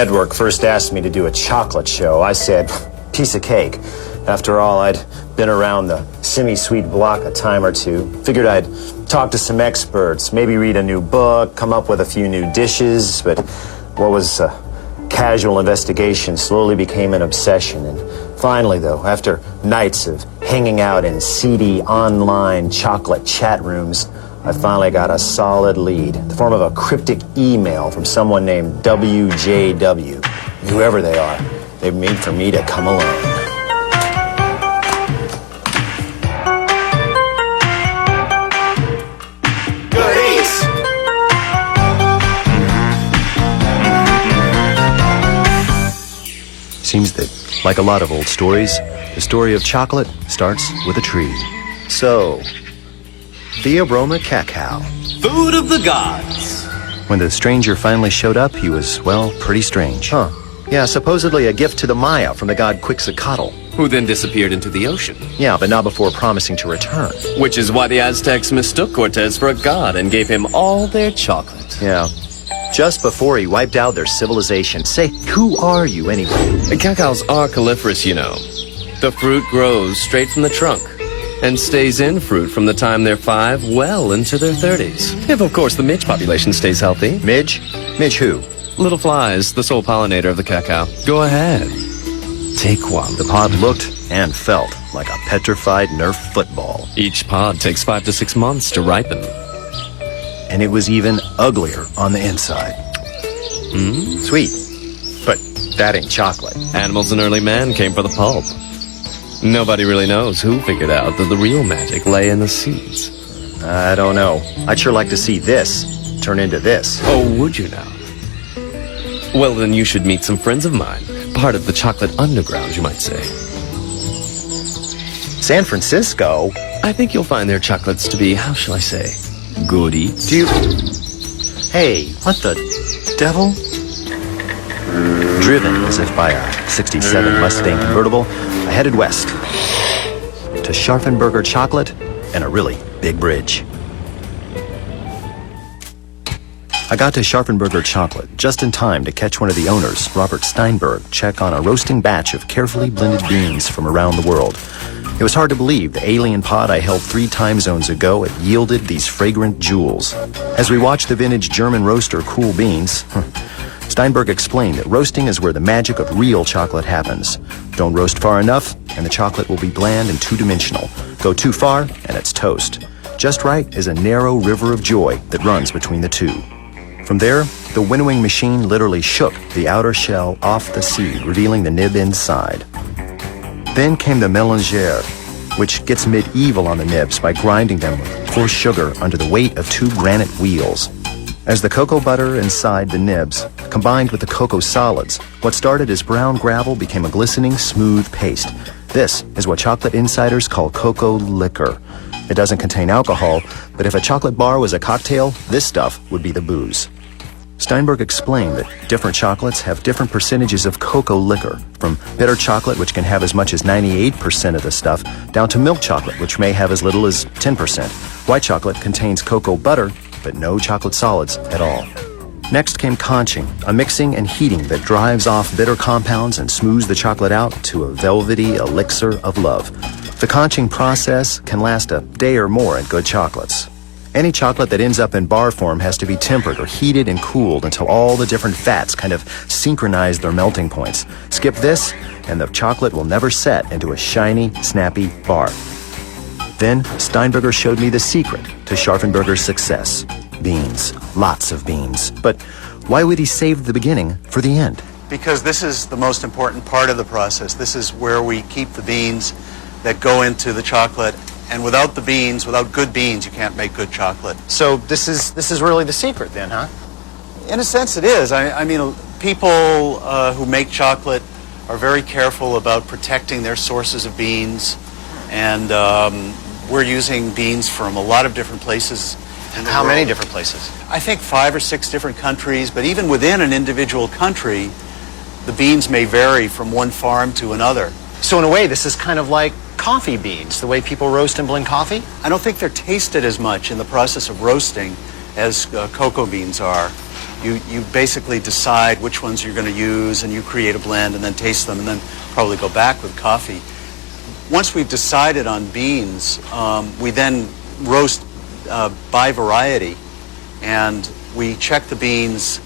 network first asked me to do a chocolate show, I said, piece of cake. After all, I'd been around the semi-sweet block a time or two. Figured I'd talk to some experts, maybe read a new book, come up with a few new dishes, but what was a casual investigation slowly became an obsession. And finally, though, after nights of hanging out in seedy online chocolate chat rooms, I finally got a solid lead in the form of a cryptic email from someone named WJW. Whoever they are, they've made for me to come alone. Seems that, like a lot of old stories, the story of chocolate starts with a tree. So, Theobroma cacao. Food of the gods. When the stranger finally showed up, he was, well, pretty strange. Huh. Yeah, supposedly a gift to the Maya from the god Quetzalcoatl. Who then disappeared into the ocean. Yeah, but not before promising to return. Which is why the Aztecs mistook Cortez for a god and gave him all their chocolate. Yeah. Just before he wiped out their civilization. Say, who are you anyway? The cacaos are coliferous, you know. The fruit grows straight from the trunk and stays in fruit from the time they're 5 well into their 30s. If, of course, the midge population stays healthy. Midge? Midge who? Little flies, the sole pollinator of the cacao. Go ahead. Take one. The pod looked and felt like a petrified Nerf football. Each pod takes 5 to 6 months to ripen. And it was even uglier on the inside. Sweet, but that ain't chocolate. Animals and early man came for the pulp. Nobody really knows who figured out that the real magic lay in the seeds. I don't know. I'd sure like to see this turn into this. Oh, would you now? Well, then you should meet some friends of mine. Part of the chocolate underground, you might say. San Francisco? I think you'll find their chocolates to be, how shall I say, good eats. Do you... Hey, what the devil? Driven as if by a 67 Mustang convertible, I headed west to Scharfenberger Chocolate and a really big bridge. I got to Scharfenberger Chocolate just in time to catch one of the owners, Robert Steinberg, check on a roasting batch of carefully blended beans from around the world. It was hard to believe the alien pod I held 3 time zones ago had yielded these fragrant jewels. As we watched the vintage German roaster cool beans, Steinberg explained that roasting is where the magic of real chocolate happens. Don't roast far enough, and the chocolate will be bland and two-dimensional. Go too far, and it's toast. Just right is a narrow river of joy that runs between the two. From there, the winnowing machine literally shook the outer shell off the seed, revealing the nib inside. Then came the mélangeur, which gets medieval on the nibs by grinding them with coarse sugar under the weight of 2 granite wheels. As the cocoa butter inside the nibs combined with the cocoa solids, what started as brown gravel became a glistening, smooth paste. This is what chocolate insiders call cocoa liquor. It doesn't contain alcohol, but if a chocolate bar was a cocktail, this stuff would be the booze. Steinberg explained that different chocolates have different percentages of cocoa liquor, from bitter chocolate, which can have as much as 98% of the stuff, down to milk chocolate, which may have as little as 10%. White chocolate contains cocoa butter, but no chocolate solids at all. Next came conching, a mixing and heating that drives off bitter compounds and smooths the chocolate out to a velvety elixir of love. The conching process can last a day or more in good chocolates. Any chocolate that ends up in bar form has to be tempered or heated and cooled until all the different fats kind of synchronize their melting points. Skip this, and the chocolate will never set into a shiny, snappy bar. Then, Steinberger showed me the secret to Scharfenberger's success. Beans. Lots of beans. But why would he save the beginning for the end? Because this is the most important part of the process. This is where we keep the beans that go into the chocolate. And without the beans, without good beans, you can't make good chocolate. So this is really the secret then, huh? In a sense, it is. I mean, people who make chocolate are very careful about protecting their sources of beans. And we're using beans from a lot of different places. How many different places? I think 5 or 6 different countries. But even within an individual country, the beans may vary from one farm to another. So in a way, this is kind of like coffee beans, the way people roast and blend coffee? I don't think they're tasted as much in the process of roasting as cocoa beans are. You basically decide which ones you're going to use, and you create a blend and then taste them and then probably go back with coffee. Once we've decided on beans, we then roast by variety, and we check the beans,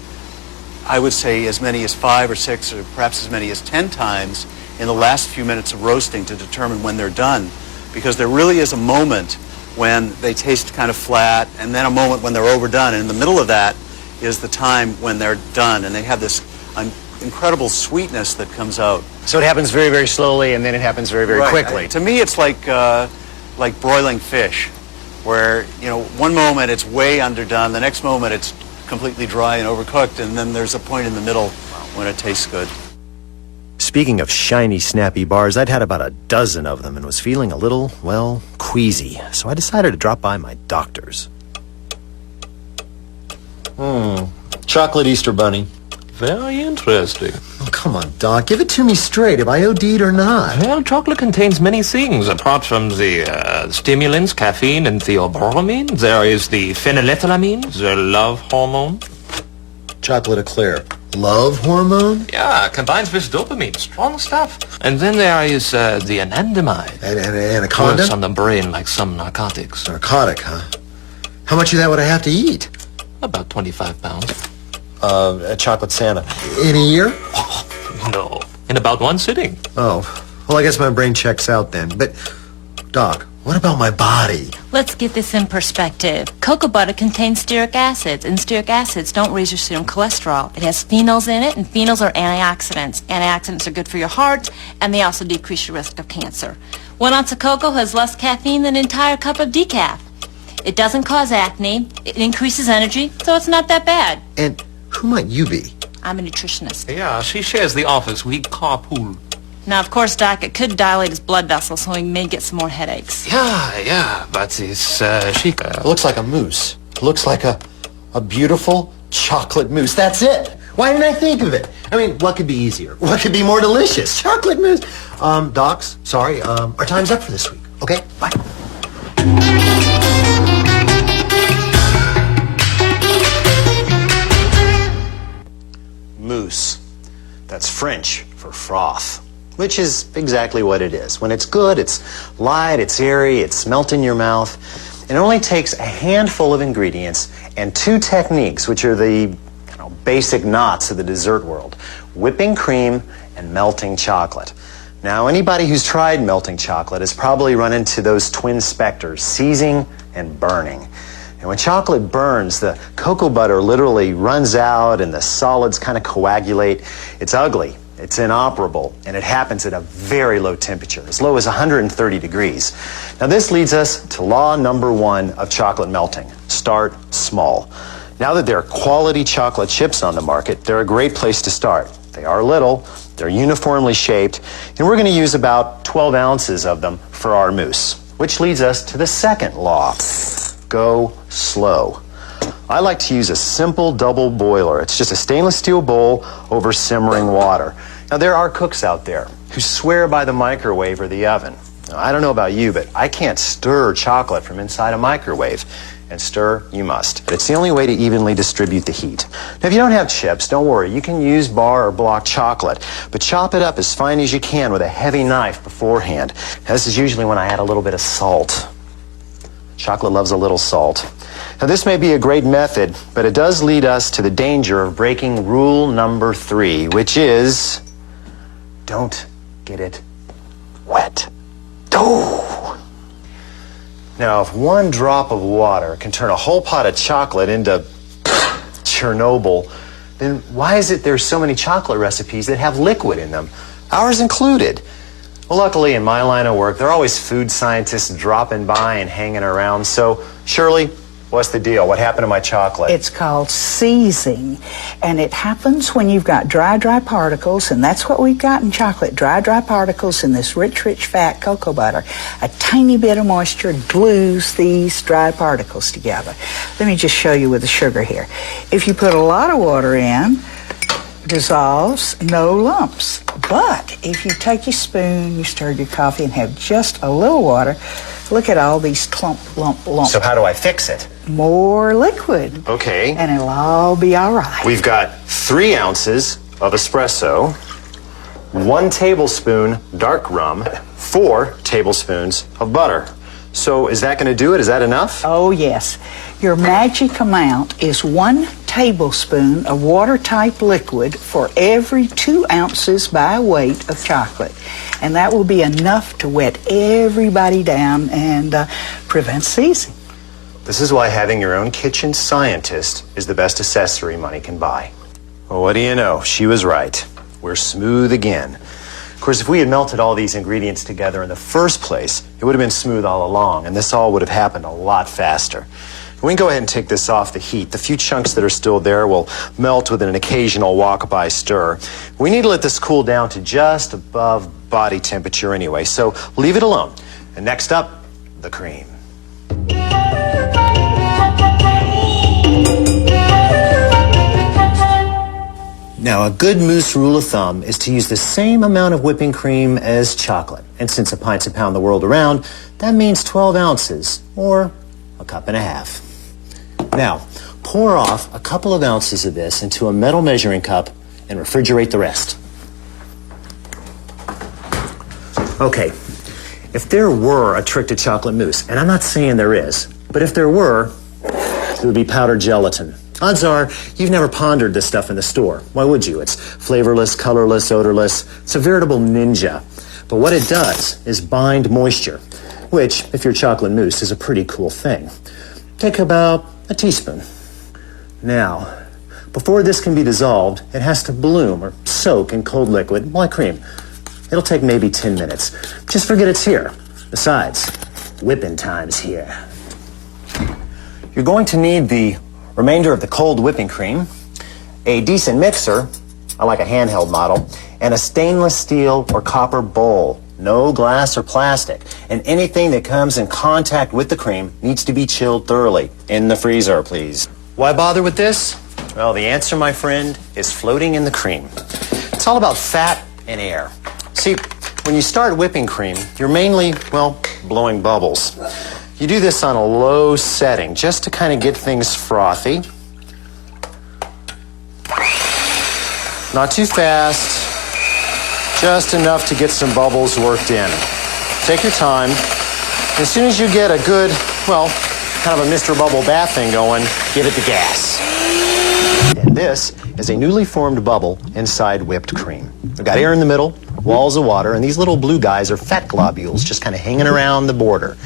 I would say as many as 5 or 6 or perhaps as many as 10 times in the last few minutes of roasting to determine when they're done, because there really is a moment when they taste kind of flat and then a moment when they're overdone, and in the middle of that is the time when they're done, and they have this incredible sweetness that comes out. So it happens very, very slowly, and then it happens very, very Right. quickly. To me, it's like broiling fish, where, you know, one moment it's way underdone, the next moment it's completely dry and overcooked, and then there's a point in the middle when it tastes good. Speaking of shiny, snappy bars, I'd had about a dozen of them and was feeling a little, well, queasy. So I decided to drop by my doctor's. Chocolate Easter Bunny. Very interesting. Oh, come on, Doc. Give it to me straight. Have I OD'd or not? Well, chocolate contains many things. Apart from the stimulants, caffeine, and theobromine, there is the phenylethylamine, the love hormone. Chocolate eclair. Love hormone? Yeah, combines with dopamine. Strong stuff. And then there is the anandamide. And a condom? Works on the brain like some narcotics. Narcotic, huh? How much of that would I have to eat? About 25 pounds. A chocolate Santa. In a year? No. In about one sitting. Oh, well, I guess my brain checks out then. But, Doc, what about my body? Let's get this in perspective. Cocoa butter contains stearic acids, and stearic acids don't raise your serum cholesterol. It has phenols in it, and phenols are antioxidants. Antioxidants are good for your heart, and they also decrease your risk of cancer. 1 ounce of cocoa has less caffeine than an entire cup of decaf. It doesn't cause acne, it increases energy, so it's not that bad. And who might you be? I'm a nutritionist. Yeah, she shares the office. We carpool. Now, of course, Doc, it could dilate his blood vessels, so he may get some more headaches. Yeah, but it's chic. It looks like a mousse. It looks like a beautiful chocolate mousse. That's it. Why didn't I think of it? I mean, what could be easier? What could be more delicious? Chocolate mousse. Docs, sorry, our time's up for this week. Okay, bye. Mousse. That's French for froth, which is exactly what it is. When it's good, it's light, it's airy, it's melt in your mouth. It only takes a handful of ingredients and 2 techniques, which are the basic knots of the dessert world: whipping cream and melting chocolate. Now, anybody who's tried melting chocolate has probably run into those twin specters, seizing and burning. And when chocolate burns, the cocoa butter literally runs out and the solids kind of coagulate. It's ugly, it's inoperable, and it happens at a very low temperature, as low as 130 degrees. Now, this leads us to law number 1 of chocolate melting: start small. Now that there are quality chocolate chips on the market, they're a great place to start. They are little, they're uniformly shaped, and we're going to use about 12 ounces of them for our mousse, which leads us to the second law: go slow. I like to use a simple double boiler. It's just a stainless steel bowl over simmering water. Now, there are cooks out there who swear by the microwave or the oven. Now, I don't know about you, but I can't stir chocolate from inside a microwave. And stir you must. It's the only way to evenly distribute the heat. Now, if you don't have chips, don't worry. You can use bar or block chocolate, but chop it up as fine as you can with a heavy knife beforehand. Now, this is usually when I add a little bit of salt. Chocolate loves a little salt. Now, this may be a great method, but it does lead us to the danger of breaking rule number 3, which is don't get it wet. Now, if 1 drop of water can turn a whole pot of chocolate into Chernobyl, then why is it there's so many chocolate recipes that have liquid in them, ours included? Well, luckily, in my line of work, there are always food scientists dropping by and hanging around. So, Shirley, what's the deal? What happened to my chocolate? It's called seizing, and it happens when you've got dry particles, and that's what we've got in chocolate: dry particles in this rich fat cocoa butter. A tiny bit of moisture glues these dry particles together. Let me just show you with the sugar here. If you put a lot of water in, dissolves, no lumps. But if you take your spoon, you stir your coffee and have just a little water, Look at all these clump, lump, lump. So how do I fix it? More liquid. Okay. And it'll all be all right. We've got 3 ounces of espresso, 1 tablespoon dark rum, 4 tablespoons of butter. So is that going to do it? Is that enough? Oh, yes. Your magic amount is 1 tablespoon of water-type liquid for every 2 ounces by weight of chocolate. And that will be enough to wet everybody down and prevent seizing. This is why having your own kitchen scientist is the best accessory money can buy. Well, what do you know? She was right. We're smooth again. Of course, if we had melted all these ingredients together in the first place, it would have been smooth all along, and this all would have happened a lot faster. We can go ahead and take this off the heat. The few chunks that are still there will melt with an occasional walk-by stir. We need to let this cool down to just above body temperature anyway, so leave it alone. And next up, the cream. Now, a good mousse rule of thumb is to use the same amount of whipping cream as chocolate. And since a pint's a pound the world around, that means 12 ounces, or a cup and a half. Now, pour off a couple of ounces of this into a metal measuring cup and refrigerate the rest. Okay, if there were a trick to chocolate mousse, and I'm not saying there is, but if there were, it would be powdered gelatin. Odds are you've never pondered this stuff in the store. Why would you? It's flavorless, colorless, odorless. It's a veritable ninja. But what it does is bind moisture, which, if you're chocolate mousse, is a pretty cool thing. Take about a teaspoon. Now, before this can be dissolved, it has to bloom or soak in cold liquid, like cream. It'll take maybe 10 minutes. Just forget it's here. Besides, whipping time's here. You're going to need the remainder of the cold whipping cream, a decent mixer, I like a handheld model, and a stainless steel or copper bowl. No glass or plastic. And anything that comes in contact with the cream needs to be chilled thoroughly. In the freezer, please. Why bother with this? Well, the answer, my friend, is floating in the cream. It's all about fat and air. See, when you start whipping cream, you're mainly, well, blowing bubbles. You do this on a low setting just to kind of get things frothy. Not too fast. Just enough to get some bubbles worked in. Take your time. As soon as you get a good, well, kind of a Mr. Bubble bath thing going, give it the gas. And this is a newly formed bubble inside whipped cream. We've got air in the middle, walls of water, and these little blue guys are fat globules just kind of hanging around the border.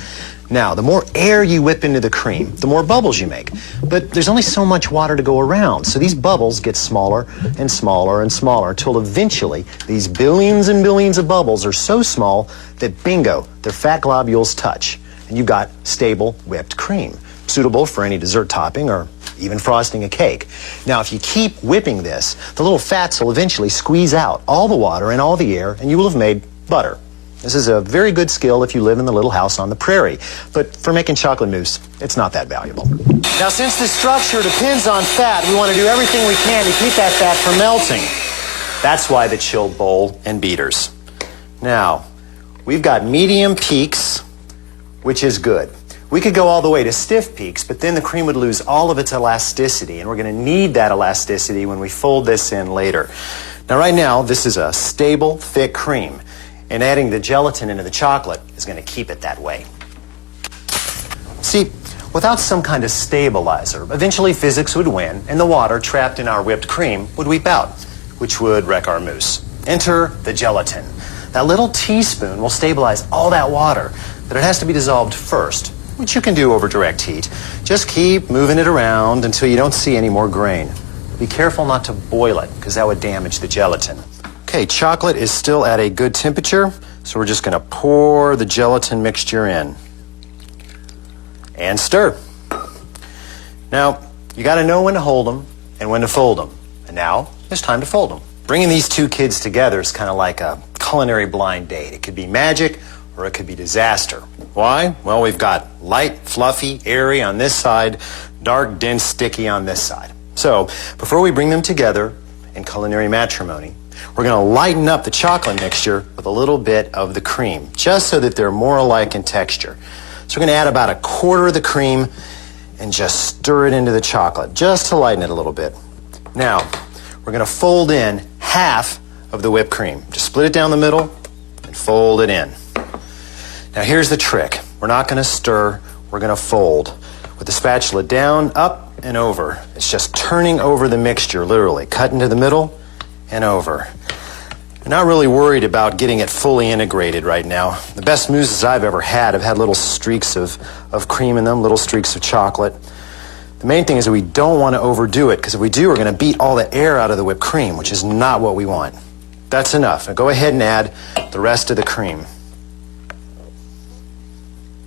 Now, the more air you whip into the cream, the more bubbles you make. But there's only so much water to go around, so these bubbles get smaller and smaller and smaller until eventually these billions and billions of bubbles are so small that, bingo, their fat globules touch. And you've got stable whipped cream, suitable for any dessert topping or even frosting a cake. Now, if you keep whipping this, the little fats will eventually squeeze out all the water and all the air, and you will have made butter. This is a very good skill if you live in the little house on the prairie. But for making chocolate mousse, it's not that valuable. Now, since this structure depends on fat, we want to do everything we can to keep that fat from melting. That's why the chilled bowl and beaters. Now, we've got medium peaks, which is good. We could go all the way to stiff peaks, but then the cream would lose all of its elasticity, and we're going to need that elasticity when we fold this in later. Now, right now, this is a stable, thick cream. And adding the gelatin into the chocolate is going to keep it that way. See, without some kind of stabilizer, eventually physics would win, and the water trapped in our whipped cream would weep out, which would wreck our mousse. Enter the gelatin. That little teaspoon will stabilize all that water, but it has to be dissolved first, which you can do over direct heat. Just keep moving it around until you don't see any more grain. Be careful not to boil it, because that would damage the gelatin. Okay, chocolate is still at a good temperature, so we're just going to pour the gelatin mixture in. And stir. Now, you got to know when to hold them and when to fold them. And now, it's time to fold them. Bringing these two kids together is kind of like a culinary blind date. It could be magic or it could be disaster. Why? Well, we've got light, fluffy, airy on this side, dark, dense, sticky on this side. So, before we bring them together in culinary matrimony, we're going to lighten up the chocolate mixture with a little bit of the cream, just so that they're more alike in texture. So we're going to add about a quarter of the cream and just stir it into the chocolate, just to lighten it a little bit. Now, we're going to fold in half of the whipped cream. Just split it down the middle and fold it in. Now here's the trick. We're not going to stir, we're going to fold. With the spatula down, up, and over. It's just turning over the mixture, literally. Cut into the middle and over. I'm not really worried about getting it fully integrated right now. The best mousses I've ever had have had little streaks of cream in them, little streaks of chocolate. The main thing is that we don't want to overdo it, because if we do, we're going to beat all the air out of the whipped cream, which is not what we want. That's enough. Now go ahead and add the rest of the cream.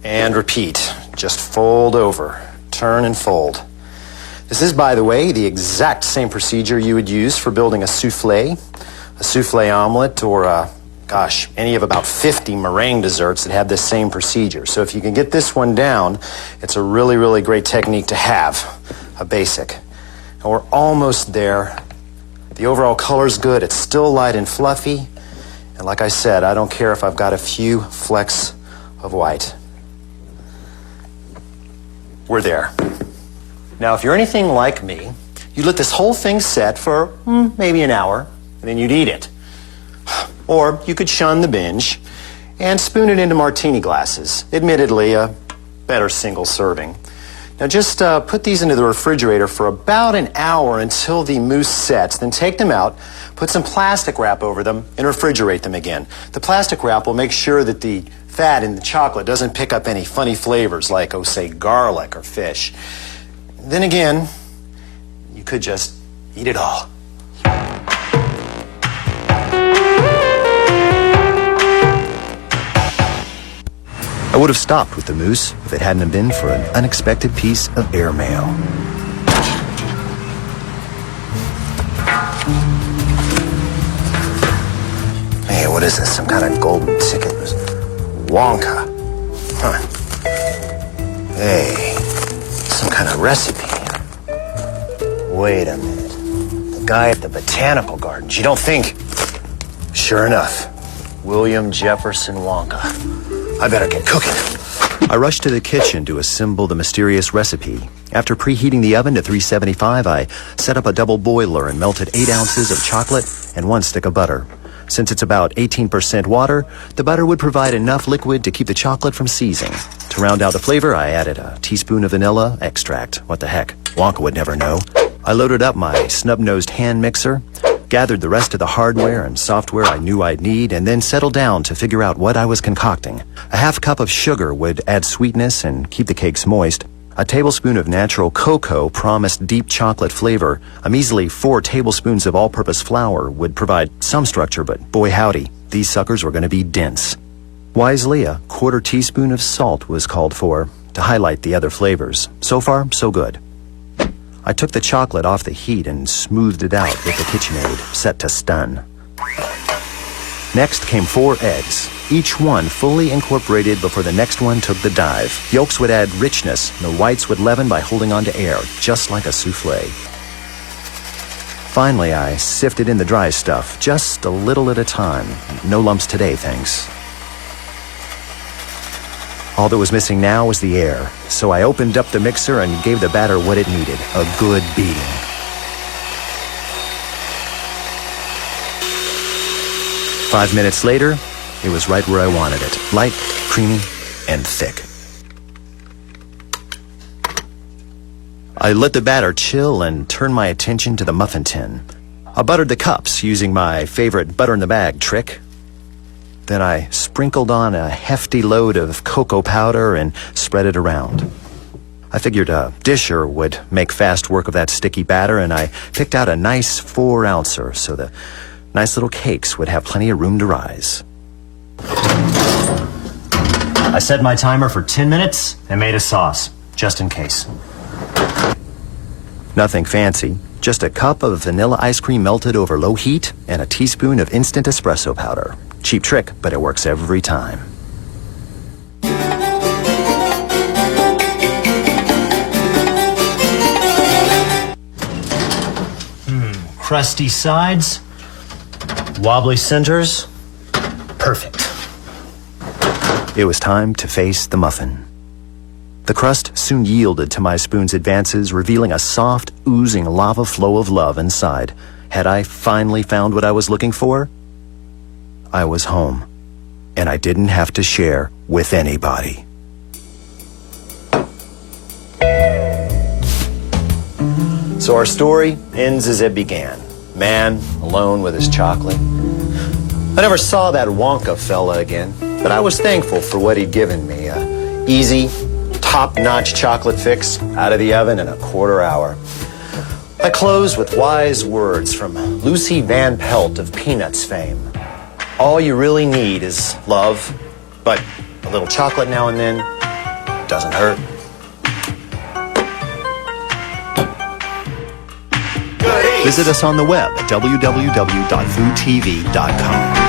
And repeat. Just fold over. Turn and fold. This is, by the way, the exact same procedure you would use for building a souffle omelet, or, any of about 50 meringue desserts that have this same procedure. So if you can get this one down, it's a really, really great technique to have, a basic. And we're almost there. The overall color's good. It's still light and fluffy. And like I said, I don't care if I've got a few flecks of white. We're there. Now, if you're anything like me, you let this whole thing set for maybe an hour, and then you'd eat it. Or you could shun the binge and spoon it into martini glasses. Admittedly, a better single serving. Now just put these into the refrigerator for about an hour until the mousse sets. Then take them out, put some plastic wrap over them, and refrigerate them again. The plastic wrap will make sure that the fat in the chocolate doesn't pick up any funny flavors like, say, garlic or fish. Then again, you could just eat it all. I would have stopped with the mousse if it hadn't been for an unexpected piece of airmail. Hey, what is this? Some kind of golden ticket? Wonka. Huh. Hey, some kind of recipe. Wait a minute. The guy at the Botanical Gardens. You don't think? Sure enough. William Jefferson Wonka. I better get cooking. I rushed to the kitchen to assemble the mysterious recipe. After preheating the oven to 375, I set up a double boiler and melted 8 ounces of chocolate and 1 stick of butter. Since it's about 18% water, the butter would provide enough liquid to keep the chocolate from seizing. To round out the flavor, I added a teaspoon of vanilla extract. What the heck? Wonka would never know. I loaded up my snub-nosed hand mixer, gathered the rest of the hardware and software I knew I'd need, and then settled down to figure out what I was concocting. A half cup of sugar would add sweetness and keep the cakes moist. A tablespoon of natural cocoa promised deep chocolate flavor. A measly 4 tablespoons of all-purpose flour would provide some structure, but boy howdy, these suckers were going to be dense. Wisely, a 1/4 teaspoon of salt was called for to highlight the other flavors. So far, so good. I took the chocolate off the heat and smoothed it out with the KitchenAid, set to stun. Next came 4 eggs, each one fully incorporated before the next one took the dive. Yolks would add richness, and the whites would leaven by holding on to air, just like a souffle. Finally, I sifted in the dry stuff, just a little at a time. No lumps today, thanks. All that was missing now was the air, so I opened up the mixer and gave the batter what it needed, a good beating. Five minutes later, it was right where I wanted it, light, creamy, and thick. I let the batter chill and turned my attention to the muffin tin. I buttered the cups using my favorite butter-in-the-bag trick. Then I sprinkled on a hefty load of cocoa powder and spread it around. I figured a disher would make fast work of that sticky batter, and I picked out a nice 4-ouncer so the nice little cakes would have plenty of room to rise. I set my timer for 10 minutes and made a sauce, just in case. Nothing fancy, just a cup of vanilla ice cream melted over low heat and a teaspoon of instant espresso powder. Cheap trick, but it works every time. Crusty sides, wobbly centers, perfect. It was time to face the muffin. The crust soon yielded to my spoon's advances, revealing a soft, oozing lava flow of love inside. Had I finally found what I was looking for? I was home, and I didn't have to share with anybody. So our story ends as it began. Man alone with his chocolate. I never saw that Wonka fella again, but I was thankful for what he'd given me. A easy, top-notch chocolate fix out of the oven in a quarter hour. I close with wise words from Lucy Van Pelt of Peanuts fame. All you really need is love, but a little chocolate now and then doesn't hurt. Visit us on the web at www.foodtv.com.